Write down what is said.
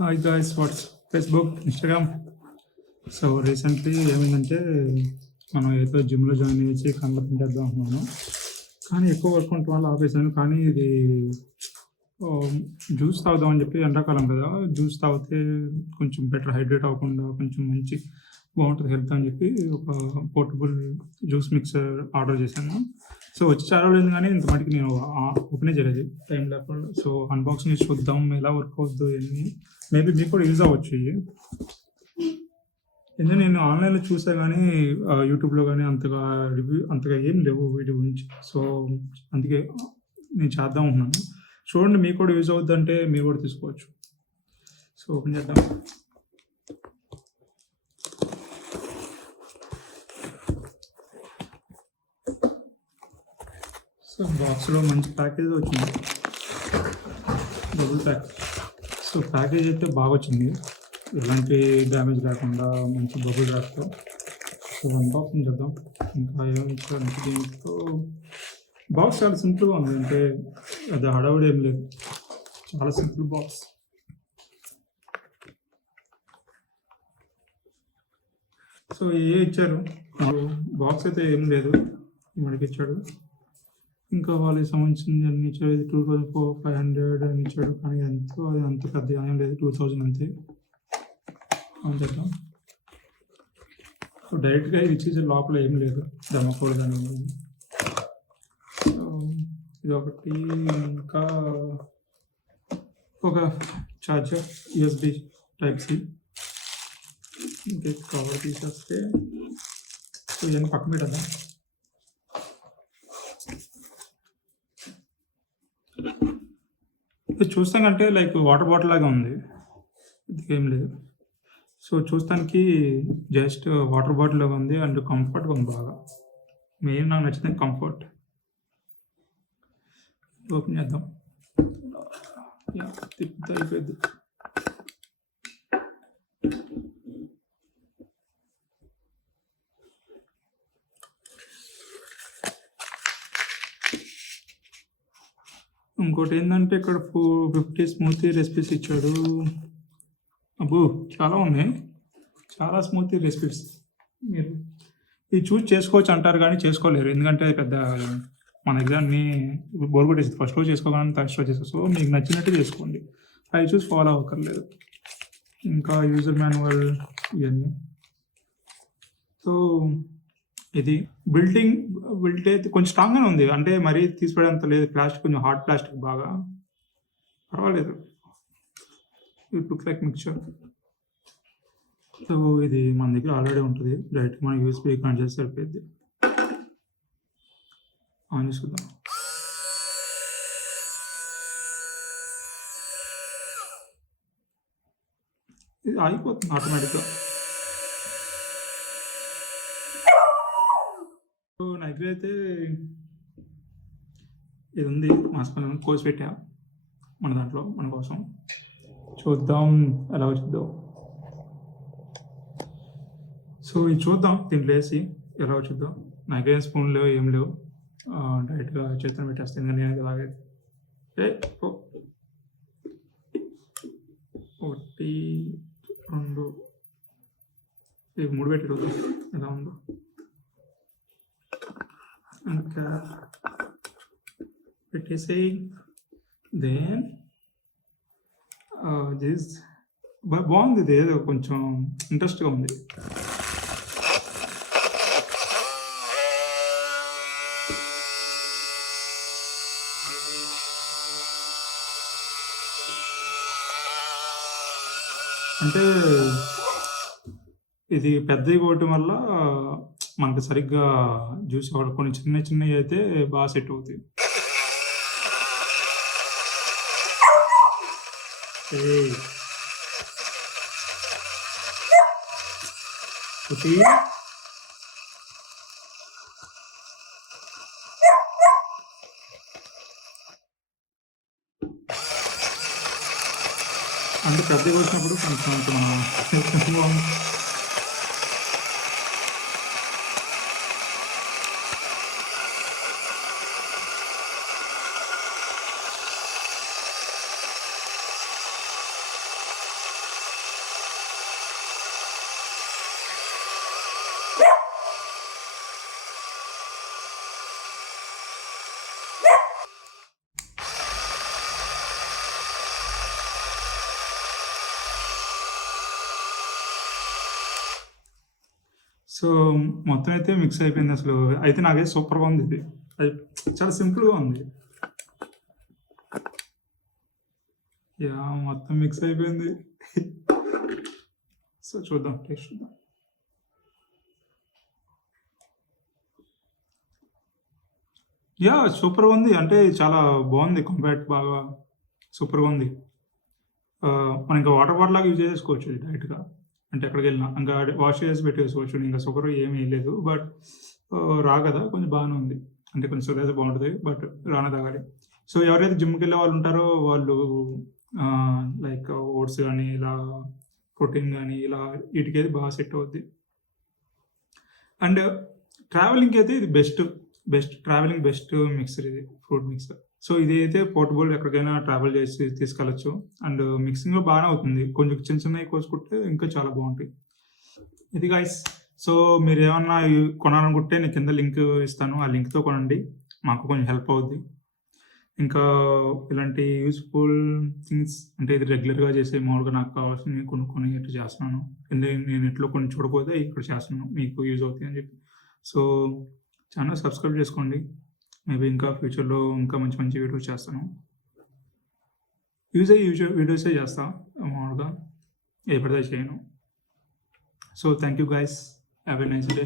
Hi guys, what's Facebook, Instagram. So recently ఏమైందంటే మనం ఏదో జిమ్లో జాయిన్ చేసి కళ్ళ తింటేద్దాం అనుకున్నాను. కానీ ఎక్కువ వర్క్ ఉండటం వల్ల ఆపేసాను. కానీ ఇది జ్యూస్ తాగుదాం అని చెప్పి, ఎండాకాలం కదా, జ్యూస్ తాగితే కొంచెం బెటర్, హైడ్రేట్ అవ్వకుండా కొంచెం మంచి బాగుంటుంది హెల్త్ అని చెప్పి ఒక పోర్టబుల్ జ్యూస్ మిక్సర్ ఆర్డర్ చేశాను. సో వచ్చి చాలా రోజులు కానీ ఇంత మటుకు నేను ఓపెనే చేయలేదు, టైం లేకుండా. సో అన్బాక్సింగ్ చేసి చూద్దాం ఎలా వర్క్ అవుతుందో ఎన్ని. మేబీ మీకు కూడా యూజ్ అవ్వచ్చు ఇవి. ఎందుకంటే నేను ఆన్లైన్లో చూసా కానీ యూట్యూబ్లో కానీ అంతగా ఏం లేవు వీటి గురించి. సో అందుకే నేను చేద్దాం అనుకున్నాను. చూడండి, మీకు కూడా యూజ్ అవుద్దంటే మీరు కూడా తీసుకోవచ్చు. సో ఓపెన్ చేద్దాం. సో బాక్స్లో మంచి ప్యాకేజ్ వచ్చింది, డబుల్ ప్యాక్. సో ప్యాకేజ్ అయితే బాగా వచ్చింది, ఎలాంటి డ్యామేజ్ లేకుండా మంచి బబుల్ ర్యాప్తో. సో అన్బాక్సింగ్ చేద్దాం. ఇంకా ఏమి ఇచ్చారంటే దీంట్లో బాక్స్ చాలా సింపుల్గా ఉంది, అంటే అది హడావుడి ఏం లేదు, చాలా సింపుల్ బాక్స్. సో ఏ ఇచ్చారు, బాక్స్ అయితే ఏం లేదు, మనకి ఇచ్చాడు. ఇంకా వాళ్ళకి సంబంధించింది అన్ని ఇచ్చాడు. 2400 అని ఇచ్చాడు, కానీ ఎంతో అది అంత పెద్ద ఏం లేదు, 2000 అంతే. అవును చేద్దాం. సో డైరెక్ట్గా ఇచ్చేసి లోపల ఏం లేదు, దమ్మకూడ కానీ. సో ఇది ఒకటి, ఇంకా ఒక ఛార్జర్ యూఎస్బి టైప్ సి. ఇంకా కవర్ తీసేస్తే సో ఇవన్నీ పక్కన పెట్టద్దాం. చూస్తాకంటే లైక్ వాటర్ బాటిల్ లాగా ఉంది, ఇది ఏం లేదు. సో చూస్తానికి జస్ట్ వాటర్ బాటిల్ లాగా ఉంది, అండ్ కంఫర్ట్గా ఉంది బాగా. మెయిన్ నాకు నచ్చింది కంఫర్ట్. ఓపెన్ చేద్దాం. తిప్పుతా అయిపోయింది. ఇంకోటి ఏంటంటే ఇక్కడ 450 స్మూతీ రెసిపీస్ ఇచ్చాడు. అబ్బో చాలా ఉన్నాయి, చాలా స్మూతీ రెసిపీస్. మీరు ఇది చూస్ చేసుకోవచ్చు అంటారు కానీ చేసుకోలేరు, ఎందుకంటే పెద్ద మన ఎగ్జామ్ని బోర్ కొట్టేసి ఫస్ట్ రోజు చేసుకోగానే థర్డ్ రోజు చేసుకో. సో మీకు నచ్చినట్టు చేసుకోండి, అవి చూసి ఫాలో అవ్వక్కర్లేదు. ఇంకా యూజర్ మాన్యువల్ ఇవన్నీ. సో ఇది బిల్ట్ అయితే కొంచెం స్ట్రాంగ్గానే ఉంది, అంటే మరీ తీసిపడేంత లేదు. ప్లాస్టిక్ కొంచెం హార్డ్ ప్లాస్టిక్, బాగా పర్వాలేదు. It looks like mixture. So ఇది మన దగ్గర ఆల్రెడీ ఉంటుంది, డైరెక్ట్ మన యూఎస్బీ కనెక్ట్ చేస్తే సరిపోద్ది. ఆన్ చేసుకుందాం. ఇది ఆగిపోతుంది ఆటోమేటిక్గా. సో నా దగ్గర అయితే ఇది ఉంది, మాస్క్ కోసి పెట్టా మన దాంట్లో మన కోసం. చూద్దాం ఎలా వచ్చిందో. సో ఇది చూద్దాం, దీంట్లో వేసి ఎలా వచ్చిందో. నాకేం స్పూన్ లేవు, ఏం లేవు, డైరెక్ట్గా చేతిని పెట్టేస్తాను. ఎందుకంటే నేను అలాగే 1 2 3 పెట్టి చూద్దాం ఎలా ఉందో. ఇంకా పెట్టేసి దెన్ దిస్ బాగుంది, ఇది ఏదో కొంచెం ఇంట్రెస్ట్గా ఉంది. అంటే ఇది పెద్దవి పోవటం వల్ల మనకు సరిగ్గా జ్యూస్ అవ్వడం. కొన్ని చిన్నవి అయితే బాగా సెట్ అవుతాయి. అంటే పెద్దగా వచ్చినప్పుడు కొంచెం మనం సో మొత్తం అయితే మిక్స్ అయిపోయింది అసలు. అయితే నాకైతే సూపర్గా ఉంది ఇది. అది చాలా సింపుల్గా ఉంది. యా మొత్తం మిక్స్ అయిపోయింది. సో చూద్దాం, టేస్ట్ చూద్దాం. యా సూపర్గా ఉంది. అంటే చాలా బాగుంది. కంపేర్ బాగా సూపర్గా ఉంది. మనం ఇంకా వాటర్ బాటిల్ లాగా యూజ్ చేసుకోవచ్చు ఇది డైరెక్ట్గా. అంటే ఎక్కడికి వెళ్ళినా ఇంకా వాష్ చేసి పెట్టేసుకోవచ్చు. ఇంకా షుగర్ ఏమీ లేదు. బట్ రా కదా కొంచెం బాగానే ఉంది. అంటే కొంచెం షుగర్ అయితే బాగుంటుంది. బట్ రానే తాగాలి. సో ఎవరైతే జిమ్కి వెళ్ళే వాళ్ళు ఉంటారో వాళ్ళు లైక్ ఓట్స్ కానీ ఇలా ప్రోటీన్ కానీ ఇలా వీటికైతే బాగా సెట్ అవుద్ది. అండ్ ట్రావెలింగ్కి అయితే ఇది బెస్ట్ ట్రావెలింగ్ బెస్ట్ మిక్సర్ ఇది, ఫ్రూట్ మిక్సర్. సో ఇది అయితే పోర్టబుల్, ఎక్కడికైనా ట్రావెల్ చేసి తీసుకెళ్ళచ్చు. అండ్ మిక్సింగ్ బాగానే అవుతుంది. కొంచెం చిన్న చిన్నవి కోసుకుంటే ఇంకా చాలా బాగుంటాయి. ఇది గైస్. సో మీరు ఏమన్నా కొనాలనుకుంటే నేను కింద లింక్ ఇస్తాను. ఆ లింక్తో కొనండి, మాకు కొంచెం హెల్ప్ అవుద్ది. ఇంకా ఇలాంటి యూస్ఫుల్ థింగ్స్ అంటే ఇది రెగ్యులర్గా చేసే మామూలుగా నాకు కావాల్సినవి కొనుక్కొని ఇట్లా చేస్తున్నాను. నేను ఇంట్లో కొన్ని చూడకపోతే ఇక్కడ చేస్తున్నాను, మీకు యూజ్ అవుతాయి అని చెప్పి. సో ఛానల్ సబ్స్క్రైబ్ చేసుకోండి. మేబీ ఇంకా ఫ్యూచర్లో ఇంకా మంచి మంచి వీడియోస్ చేస్తాను. యూజ్ అయ్యే వీడియోసే చేస్తాను మామూలుగా, ఎప్పుడైతే చేయను. So thank you guys, have a nice day.